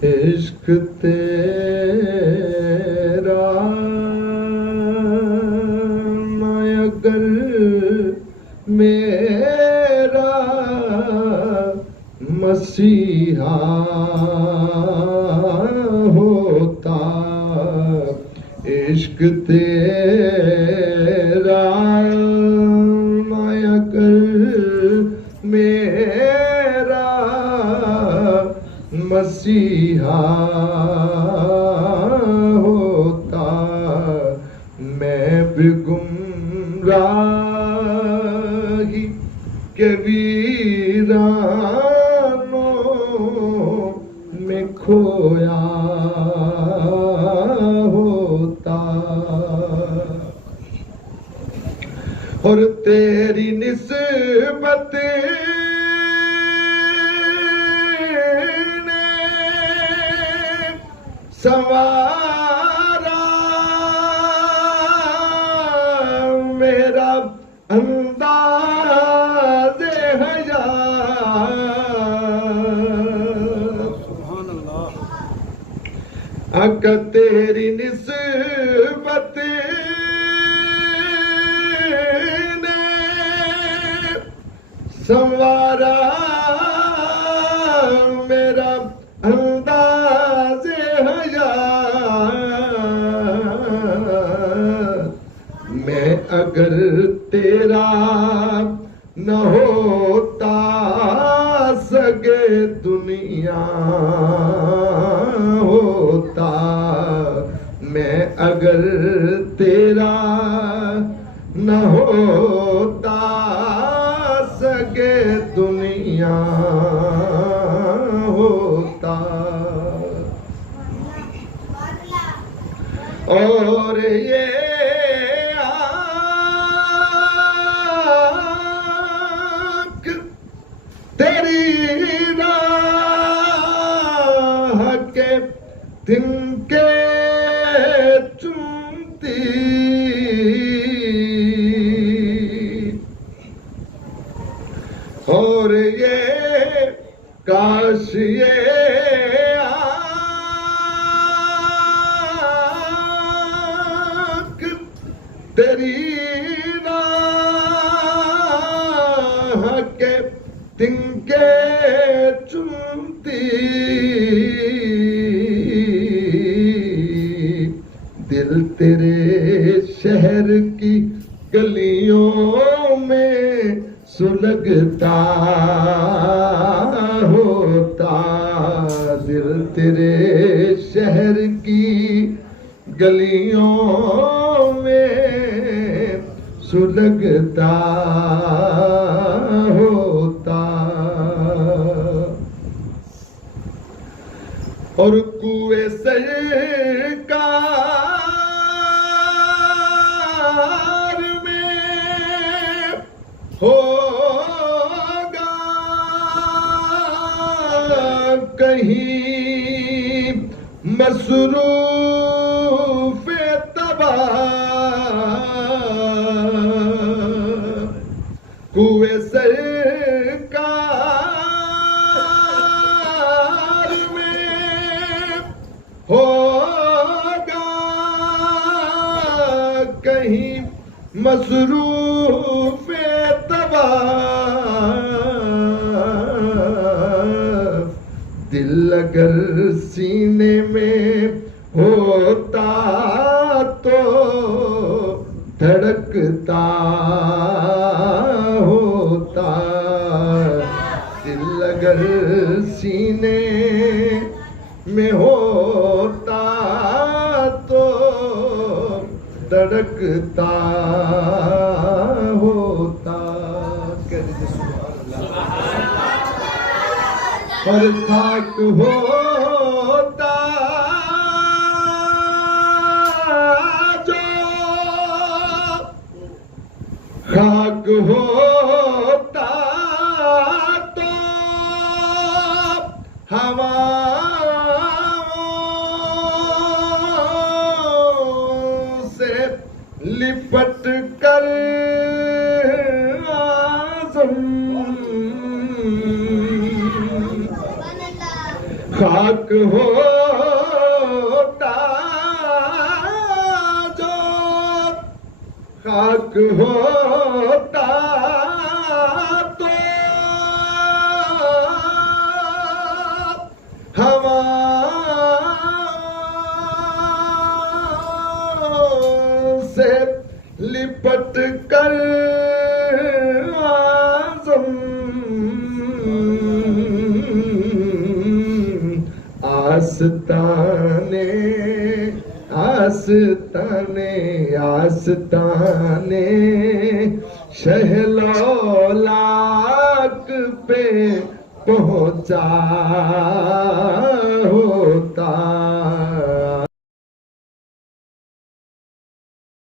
इश्क तेरा अगर मेरा मसीहा होता, इश्क तेरा अगर मेरा मसीहा होता, मैं भी गुमराही के वीरानों में खोया होता, और तेरी निस्बत ने संवारा मेरा अंदाज़े हया, सुभान अल्लाह। अगर तेरी निस्बत ने संवारा मेरा अंदाज़े हया, मैं अगर तेरा न होता सगे दुनिया होता, मैं अगर तेरा न होता सगे दुनिया होता, और ये आँख तेरी राह के तिनके चुमती, और ये काश ये आँख तेरी राह के तिनके चुमती, दिल तेरे शहर की गलियों में सुलगता होता, दिल तेरे शहर की गलियों में सुलगता होता, और कुएं सरकार में होगा कहीं मसरूफ तबाह, कुएं सरकार में होगा कहीं मसरूफ तबाह, दिल अगर सीने में होता तो धड़कता होता, दिल अगर सीने में होता तो धड़कता होता। पर खाक होता जो खाक होता तो हवाओं से लिपट कर आज़म खाक होता जो खाक होता तो हवाओं से लिपट कर आज़म आस्ताने आस्ताने आस्ताने शहलौलाक पे पहुंचा होता